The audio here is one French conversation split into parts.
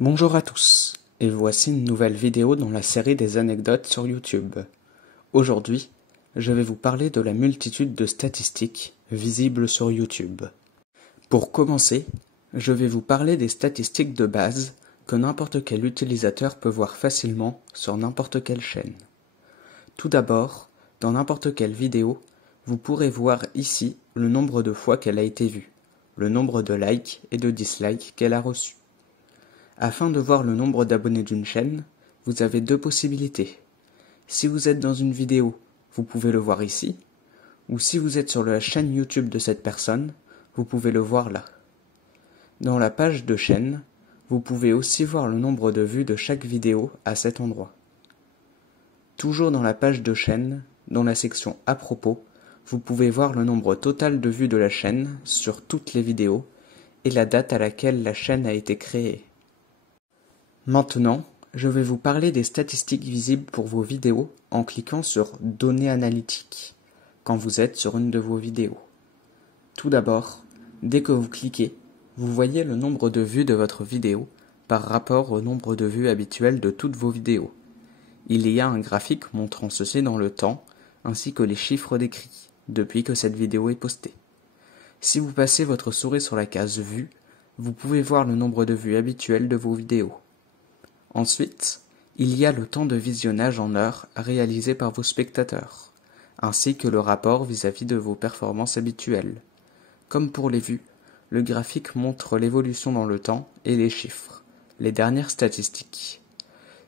Bonjour à tous, et voici une nouvelle vidéo dans la série des anecdotes sur YouTube. Aujourd'hui, je vais vous parler de la multitude de statistiques visibles sur YouTube. Pour commencer, je vais vous parler des statistiques de base que n'importe quel utilisateur peut voir facilement sur n'importe quelle chaîne. Tout d'abord, dans n'importe quelle vidéo, vous pourrez voir ici le nombre de fois qu'elle a été vue, le nombre de likes et de dislikes qu'elle a reçus. Afin de voir le nombre d'abonnés d'une chaîne, vous avez deux possibilités. Si vous êtes dans une vidéo, vous pouvez le voir ici, ou si vous êtes sur la chaîne YouTube de cette personne, vous pouvez le voir là. Dans la page de chaîne, vous pouvez aussi voir le nombre de vues de chaque vidéo à cet endroit. Toujours dans la page de chaîne, dans la section à propos, vous pouvez voir le nombre total de vues de la chaîne sur toutes les vidéos et la date à laquelle la chaîne a été créée. Maintenant, je vais vous parler des statistiques visibles pour vos vidéos en cliquant sur « Données analytiques » quand vous êtes sur une de vos vidéos. Tout d'abord, dès que vous cliquez, vous voyez le nombre de vues de votre vidéo par rapport au nombre de vues habituelles de toutes vos vidéos. Il y a un graphique montrant ceci dans le temps, ainsi que les chiffres décrits, depuis que cette vidéo est postée. Si vous passez votre souris sur la case « Vues », vous pouvez voir le nombre de vues habituelles de vos vidéos. Ensuite, il y a le temps de visionnage en heures réalisé par vos spectateurs, ainsi que le rapport vis-à-vis de vos performances habituelles. Comme pour les vues, le graphique montre l'évolution dans le temps et les chiffres, les dernières statistiques.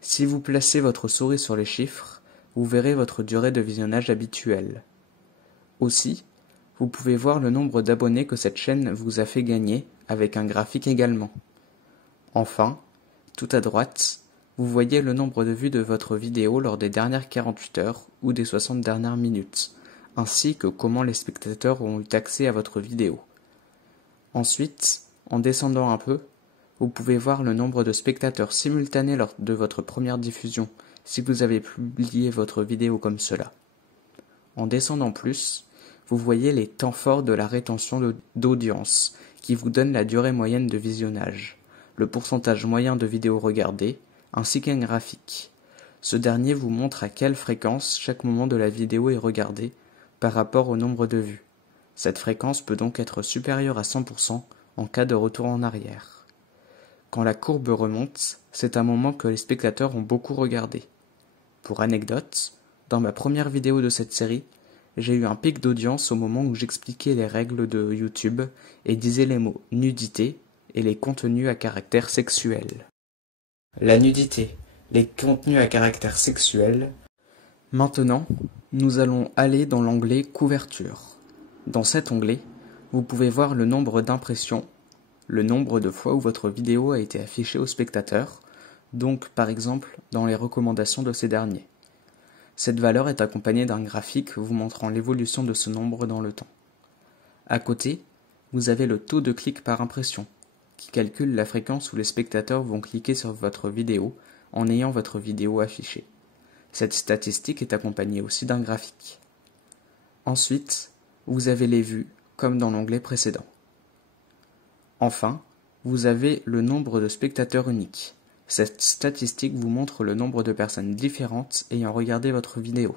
Si vous placez votre souris sur les chiffres, vous verrez votre durée de visionnage habituelle. Aussi, vous pouvez voir le nombre d'abonnés que cette chaîne vous a fait gagner avec un graphique également. Enfin, tout à droite, vous voyez le nombre de vues de votre vidéo lors des dernières 48 heures ou des 60 dernières minutes, ainsi que comment les spectateurs ont eu accès à votre vidéo. Ensuite, en descendant un peu, vous pouvez voir le nombre de spectateurs simultanés lors de votre première diffusion, si vous avez publié votre vidéo comme cela. En descendant plus, vous voyez les temps forts de la rétention d'audience, qui vous donne la durée moyenne de visionnage, le pourcentage moyen de vidéos regardées, ainsi qu'un graphique. Ce dernier vous montre à quelle fréquence chaque moment de la vidéo est regardé par rapport au nombre de vues. Cette fréquence peut donc être supérieure à 100% en cas de retour en arrière. Quand la courbe remonte, c'est un moment que les spectateurs ont beaucoup regardé. Pour anecdote, dans ma première vidéo de cette série, j'ai eu un pic d'audience au moment où j'expliquais les règles de YouTube et disais les mots « nudité » et les contenus à caractère sexuel. La nudité, les contenus à caractère sexuel. Maintenant, nous allons aller dans l'onglet couverture. Dans cet onglet, vous pouvez voir le nombre d'impressions, le nombre de fois où votre vidéo a été affichée aux spectateurs, donc par exemple dans les recommandations de ces derniers. Cette valeur est accompagnée d'un graphique vous montrant l'évolution de ce nombre dans le temps. À côté, vous avez le taux de clic par impression, qui calcule la fréquence où les spectateurs vont cliquer sur votre vidéo en ayant votre vidéo affichée. Cette statistique est accompagnée aussi d'un graphique. Ensuite, vous avez les vues, comme dans l'onglet précédent. Enfin, vous avez le nombre de spectateurs uniques. Cette statistique vous montre le nombre de personnes différentes ayant regardé votre vidéo.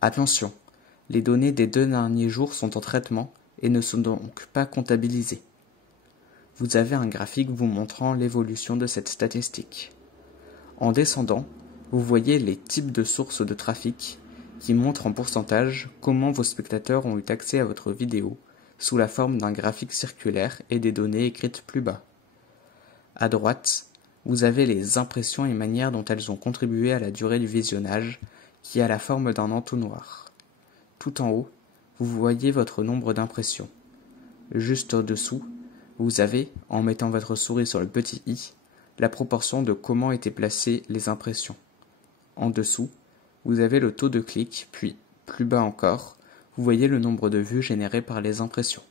Attention, les données des 2 derniers jours sont en traitement et ne sont donc pas comptabilisées. Vous avez un graphique vous montrant l'évolution de cette statistique. En descendant, vous voyez les types de sources de trafic qui montrent en pourcentage comment vos spectateurs ont eu accès à votre vidéo sous la forme d'un graphique circulaire et des données écrites plus bas. À droite, vous avez les impressions et manières dont elles ont contribué à la durée du visionnage qui a la forme d'un entonnoir. Tout en haut, vous voyez votre nombre d'impressions. Juste au-dessous, vous avez, en mettant votre souris sur le petit i, la proportion de comment étaient placées les impressions. En dessous, vous avez le taux de clic, puis, plus bas encore, vous voyez le nombre de vues générées par les impressions.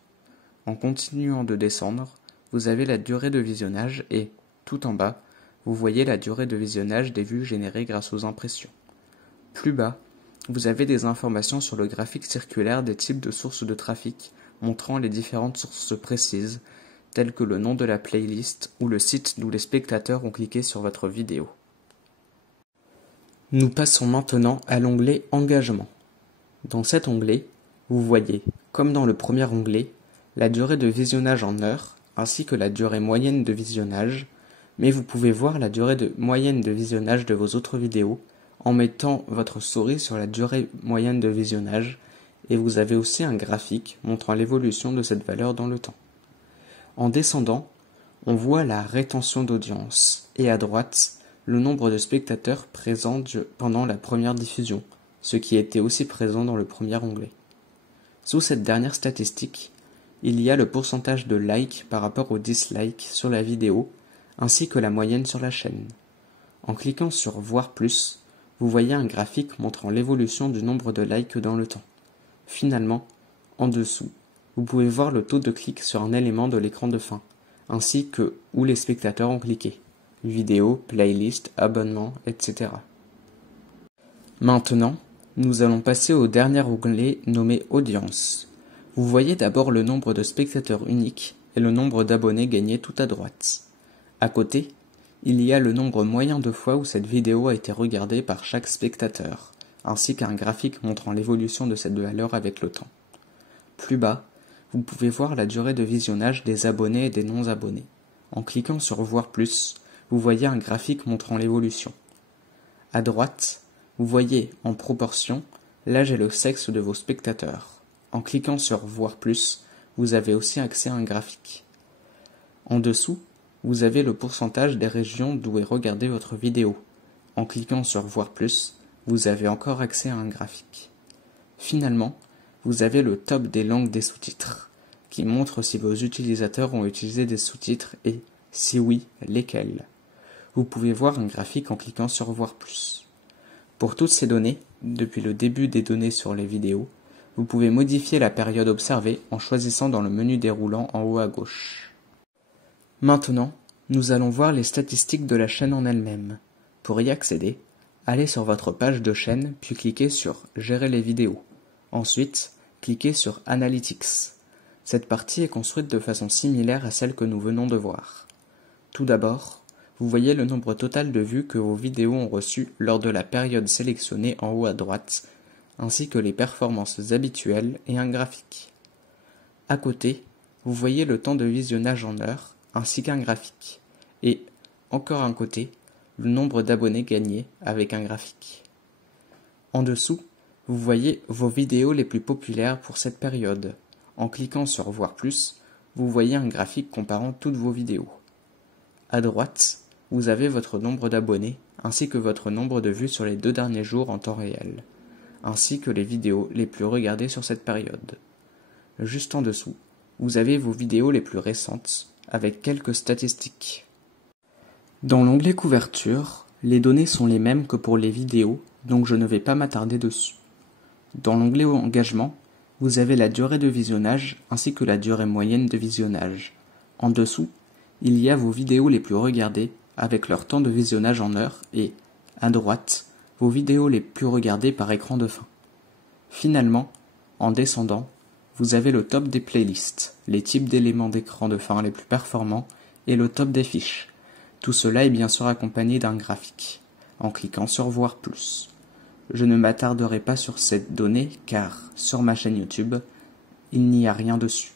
En continuant de descendre, vous avez la durée de visionnage et, tout en bas, vous voyez la durée de visionnage des vues générées grâce aux impressions. Plus bas, vous avez des informations sur le graphique circulaire des types de sources de trafic montrant les différentes sources précises tels que le nom de la playlist ou le site d'où les spectateurs ont cliqué sur votre vidéo. Nous passons maintenant à l'onglet Engagement. Dans cet onglet, vous voyez, comme dans le premier onglet, la durée de visionnage en heures ainsi que la durée moyenne de visionnage, mais vous pouvez voir la durée moyenne de visionnage de vos autres vidéos en mettant votre souris sur la durée moyenne de visionnage, et vous avez aussi un graphique montrant l'évolution de cette valeur dans le temps. En descendant, on voit la rétention d'audience et à droite, le nombre de spectateurs présents pendant la première diffusion, ce qui était aussi présent dans le premier onglet. Sous cette dernière statistique, il y a le pourcentage de likes par rapport aux dislikes sur la vidéo, ainsi que la moyenne sur la chaîne. En cliquant sur Voir plus, vous voyez un graphique montrant l'évolution du nombre de likes dans le temps. Finalement, en dessous, vous pouvez voir le taux de clic sur un élément de l'écran de fin, ainsi que où les spectateurs ont cliqué. Vidéo, playlist, abonnement, etc. Maintenant, nous allons passer au dernier onglet nommé Audience. Vous voyez d'abord le nombre de spectateurs uniques et le nombre d'abonnés gagnés tout à droite. À côté, il y a le nombre moyen de fois où cette vidéo a été regardée par chaque spectateur, ainsi qu'un graphique montrant l'évolution de cette valeur avec le temps. Plus bas, vous pouvez voir la durée de visionnage des abonnés et des non-abonnés. En cliquant sur Voir plus, vous voyez un graphique montrant l'évolution. À droite, vous voyez en proportion l'âge et le sexe de vos spectateurs. En cliquant sur Voir plus, vous avez aussi accès à un graphique. En dessous, vous avez le pourcentage des régions d'où est regardée votre vidéo. En cliquant sur Voir plus, vous avez encore accès à un graphique. Finalement, vous avez le top des langues des sous-titres, qui montre si vos utilisateurs ont utilisé des sous-titres et, si oui, lesquels. Vous pouvez voir un graphique en cliquant sur Voir plus. Pour toutes ces données, depuis le début des données sur les vidéos, vous pouvez modifier la période observée en choisissant dans le menu déroulant en haut à gauche. Maintenant, nous allons voir les statistiques de la chaîne en elle-même. Pour y accéder, allez sur votre page de chaîne puis cliquez sur Gérer les vidéos. Ensuite, cliquez sur Analytics. Cette partie est construite de façon similaire à celle que nous venons de voir. Tout d'abord, vous voyez le nombre total de vues que vos vidéos ont reçues lors de la période sélectionnée en haut à droite, ainsi que les performances habituelles et un graphique. À côté, vous voyez le temps de visionnage en heures, ainsi qu'un graphique, et, encore un côté, le nombre d'abonnés gagnés avec un graphique. En dessous, vous voyez vos vidéos les plus populaires pour cette période. En cliquant sur Voir plus, vous voyez un graphique comparant toutes vos vidéos. À droite, vous avez votre nombre d'abonnés, ainsi que votre nombre de vues sur les 2 derniers jours en temps réel, ainsi que les vidéos les plus regardées sur cette période. Juste en dessous, vous avez vos vidéos les plus récentes, avec quelques statistiques. Dans l'onglet Couverture, les données sont les mêmes que pour les vidéos, donc je ne vais pas m'attarder dessus. Dans l'onglet Engagement, vous avez la durée de visionnage ainsi que la durée moyenne de visionnage. En dessous, il y a vos vidéos les plus regardées avec leur temps de visionnage en heures et, à droite, vos vidéos les plus regardées par écran de fin. Finalement, en descendant, vous avez le top des playlists, les types d'éléments d'écran de fin les plus performants et le top des fiches. Tout cela est bien sûr accompagné d'un graphique, en cliquant sur Voir plus. Je ne m'attarderai pas sur cette donnée car, sur ma chaîne YouTube, il n'y a rien dessus.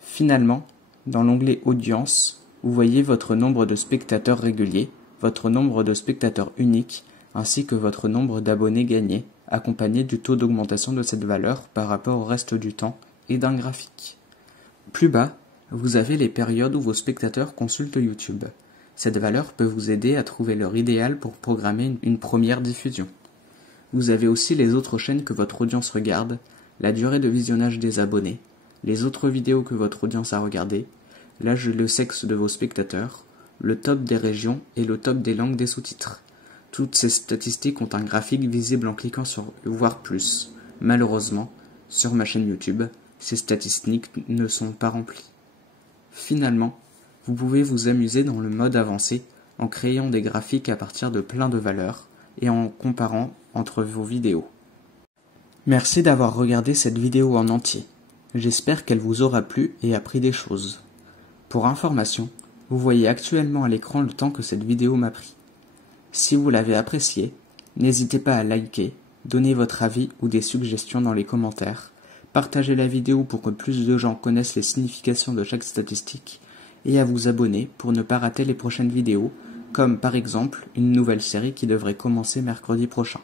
Finalement, dans l'onglet Audience, vous voyez votre nombre de spectateurs réguliers, votre nombre de spectateurs uniques, ainsi que votre nombre d'abonnés gagnés, accompagné du taux d'augmentation de cette valeur par rapport au reste du temps et d'un graphique. Plus bas, vous avez les périodes où vos spectateurs consultent YouTube. Cette valeur peut vous aider à trouver l'heure idéale pour programmer une première diffusion. Vous avez aussi les autres chaînes que votre audience regarde, la durée de visionnage des abonnés, les autres vidéos que votre audience a regardées, l'âge et le sexe de vos spectateurs, le top des régions et le top des langues des sous-titres. Toutes ces statistiques ont un graphique visible en cliquant sur Voir plus. Malheureusement, sur ma chaîne YouTube, ces statistiques ne sont pas remplies. Finalement, vous pouvez vous amuser dans le mode avancé en créant des graphiques à partir de plein de valeurs et en comparant entre vos vidéos. Merci d'avoir regardé cette vidéo en entier. J'espère qu'elle vous aura plu et appris des choses. Pour information, vous voyez actuellement à l'écran le temps que cette vidéo m'a pris. Si vous l'avez appréciée, n'hésitez pas à liker, donner votre avis ou des suggestions dans les commentaires, partagez la vidéo pour que plus de gens connaissent les significations de chaque statistique et à vous abonner pour ne pas rater les prochaines vidéos, comme par exemple une nouvelle série qui devrait commencer mercredi prochain.